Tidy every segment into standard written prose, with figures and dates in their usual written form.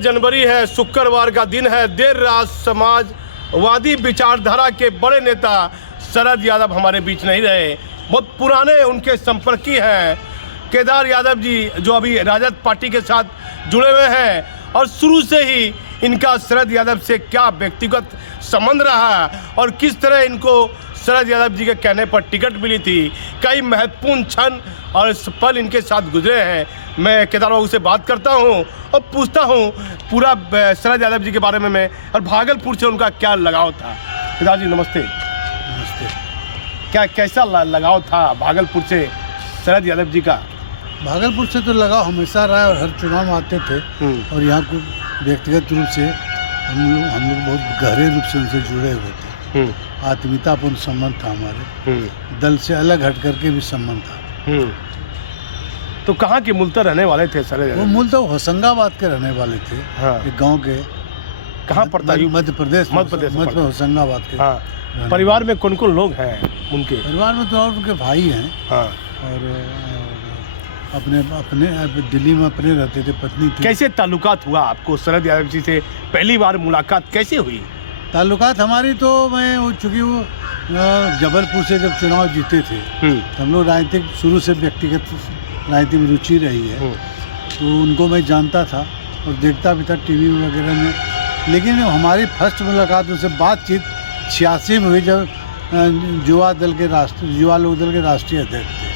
जनवरी है, शुक्रवार का दिन है। देर रात समाजवादी विचारधारा के बड़े नेता शरद यादव हमारे बीच नहीं रहे। बहुत पुराने उनके संपर्की हैं केदार यादव जी, जो अभी राजद पार्टी के साथ जुड़े हुए हैं और शुरू से ही इनका शरद यादव से क्या व्यक्तिगत संबंध रहा और किस तरह इनको शरद यादव जी के कहने पर टिकट मिली थी। कई महत्वपूर्ण क्षण और पल इनके साथ गुजरे हैं। मैं केदार बाबू से बात करता हूं और पूछता हूं पूरा शरद यादव जी के बारे में मैं, और भागलपुर से उनका क्या लगाव था। केदार जी नमस्ते। नमस्ते। क्या कैसा लगाव था भागलपुर से शरद यादव जी का? भागलपुर से तो लगाव हमेशा रहा है और हर चुनाव में आते थे और यहाँ को व्यक्तिगत रूप से हम लोग बहुत गहरे रूप से उनसे जुड़े हुए थे। आत्मीयतापूर्ण संबंध था हमारे, दल से अलग हट करके भी संबंध था। तो कहाँ के मूलतः रहने वाले थे शरद यादव? वो मूलतः होशंगाबाद के रहने वाले थे। हाँ। एक गांव के। कहाँ पड़ता है? मध्य प्रदेश में होशंगाबाद के। हाँ। परिवार में कौन कौन लोग हैं उनके? परिवार में तो और उनके भाई हैं। हाँ। और अपने दिल्ली में अपने रहते थे, पत्नी थी। कैसे ताल्लुकात हुआ आपको शरद यादव जी से? पहली बार मुलाकात कैसे हुई? ताल्लुकात हमारी तो चूँकि वो जबलपुर से जब चुनाव जीते थे तो हम लोग राजनीतिक शुरू से व्यक्तिगत राजनीति में रुचि रही है, तो उनको मैं जानता था और देखता भी था टीवी वगैरह में। लेकिन हमारी फर्स्ट मुलाकात उनसे बातचीत 86 में हुई, जब युवा लोक दल के राष्ट्रीय अध्यक्ष थे।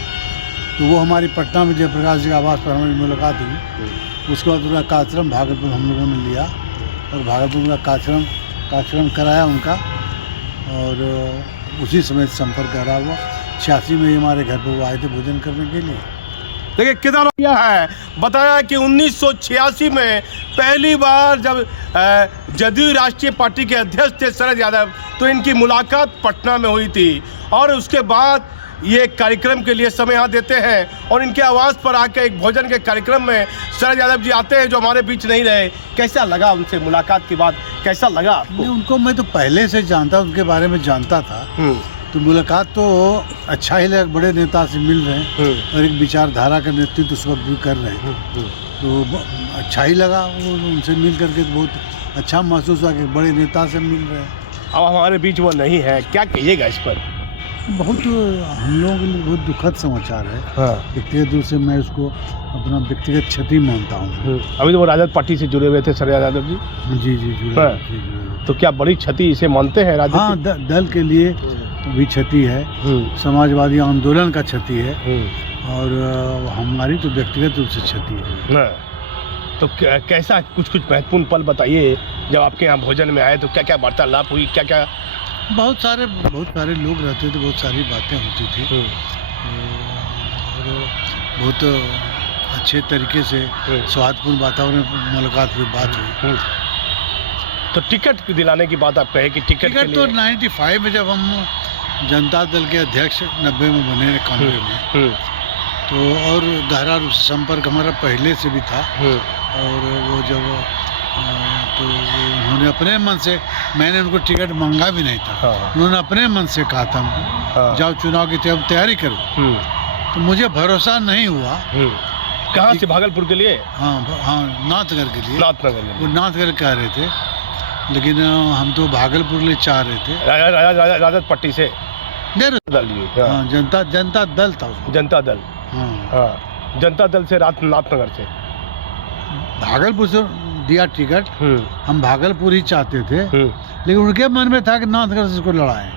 तो वो हमारी पटना में जयप्रकाश जी के आवास पर हमारी मुलाकात हुई। उसके बाद उनका कार्यक्रम भागलपुर हम लोगों ने लिया और भागलपुर का कार्यक्रम कराया उनका, और उसी समय संपर्क करा हुआ। 86 में ही हमारे घर पर वो आए थे भोजन करने के लिए। देखिए केदार यह है बताया कि 1986 में पहली बार जब जदयू राष्ट्रीय पार्टी के अध्यक्ष थे शरद यादव, तो इनकी मुलाकात पटना में हुई थी और उसके बाद ये कार्यक्रम के लिए समय यहाँ देते हैं और इनके आवास पर आकर एक भोजन के कार्यक्रम में शरद यादव जी आते हैं, जो हमारे बीच नहीं रहे। कैसा लगा उनसे मुलाकात के बाद? कैसा लगा आपको? उनको मैं तो पहले से जानता, उनके बारे में जानता था, तो मुलाकात तो अच्छा ही लगा। बड़े नेता से मिल रहे हैं और एक विचारधारा का नेतृत्व उस वक्त भी कर रहे हैं, तो अच्छा ही लगा। उनसे मिल करके तो बहुत अच्छा महसूस हुआ कि बड़े नेता से मिल रहे हैं। अब हमारे बीच वो नहीं है, क्या कहिएगा इस पर? बहुत हम लोगों के लिए बहुत दुखद समाचार है। हाँ। व्यक्तिगत रूप से मैं उसको अपना व्यक्तिगत क्षति मानता हूँ। अभी तो वो राजद पार्टी से जुड़े हुए थे शरद यादव जी। जी जी जुड़े। हाँ। तो क्या बड़ी क्षति इसे मानते हैं राजद? हाँ, दल के लिए भी क्षति है, समाजवादी आंदोलन का क्षति है, और हमारी तो व्यक्तिगत रूप से क्षति है। तो कैसा कुछ महत्वपूर्ण पल बताइए, जब आपके यहाँ भोजन में आए तो क्या क्या वार्तालाप हुई? क्या क्या? बहुत सारे लोग रहते थे, बहुत सारी बातें होती थी और बहुत अच्छे तरीके से सौहार्दपूर्ण वातावरण मुलाकात हुई, बात हुई। तो टिकट दिलाने की बात आप कहे कि टिकट तो 95 में जब हम जनता दल के अध्यक्ष 90 में बने कांग्रेस में, तो और गहरा रूप से संपर्क हमारा पहले से भी था। और वो जब तो उन्होंने अपने मन से, मैंने उनको टिकट मांगा भी नहीं था। उन्होंने अपने मन से कहा था हमको जाओ चुनाव की तैयारी करो। तो मुझे भरोसा नहीं हुआ। कहाँ से? भागलपुर के लिए? हाँ, नाथनगर के लिए। वो नाथनगर कह रहे थे, लेकिन हम तो भागलपुर लिए चाह रहे थे। राजद पार्टी से? हाँ, जनता दल था उसमें। जनता दल। हाँ, जनता दल से नाथनगर से भागलपुर से दिया टिकट। हम भागलपुर ही चाहते थे, लेकिन उनके मन में था कि नाथनगर से इसको लड़ाएं।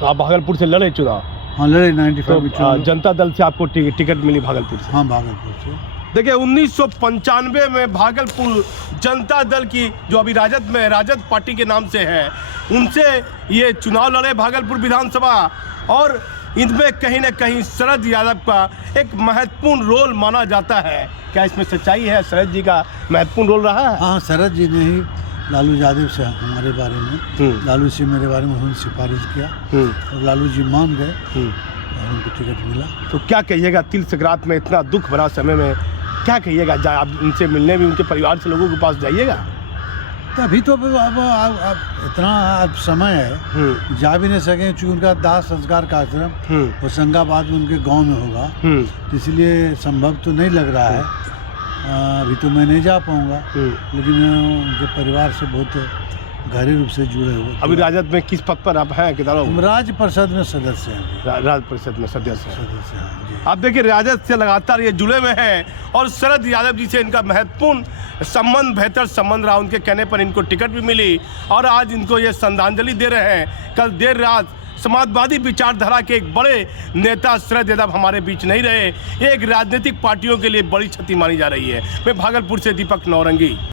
तो आप भागलपुर से लड़े चुनाव? हाँ, लड़े 95 में चुनाव। जनता दल से आपको टिकट मिली भागलपुर से? हाँ, भागलपुर से। देखिए 1995 में भागलपुर जनता दल की, जो अभी राजद पार्टी के नाम से है, उनसे ये चुनाव लड़े भागलपुर विधानसभा, और इनमें कहीं ना कहीं शरद यादव का एक महत्वपूर्ण रोल माना जाता है। क्या इसमें सच्चाई है? शरद जी का महत्वपूर्ण रोल रहा है? हाँ, शरद जी ने ही लालू यादव से हमारे बारे में, लालू से मेरे बारे में उन्होंने सिफारिश किया और लालू जी मान गए और उनको टिकट मिला। तो क्या कहिएगा तिल संक्रांत में, इतना दुख भरा समय में, क्या कहिएगा? आप उनसे मिलने भी, उनके परिवार से लोगों के पास जाइएगा? तो अभी तो अब इतना अब समय है, जा भी नहीं सकें, चूँकि उनका दाह संस्कार कार्यक्रम होशंगाबाद में उनके गांव में होगा, इसलिए संभव तो नहीं लग रहा है। अभी तो मैं नहीं जा पाऊँगा, लेकिन उनके परिवार से बहुत गहरे रूप से जुड़े हुए। अभी राजद में किस पद पर आप हैं केदार बाबू? हम राज्य परिषद में सदस्य हैं। राज्य परिषद में सदस्य हैं। सदस्य हैं जी। आप देखिए राजद से लगातार ये जुड़े हुए हैं और शरद यादव जी से इनका महत्वपूर्ण संबंध, बेहतर संबंध रहा। उनके कहने पर इनको टिकट भी मिली और आज इनको ये श्रद्धांजलि दे रहे हैं। कल देर रात समाजवादी विचारधारा के एक बड़े नेता शरद यादव हमारे बीच नहीं रहे। ये एक राजनीतिक पार्टियों के लिए बड़ी क्षति मानी जा रही है। मैं भागलपुर से दीपक नौरंगी।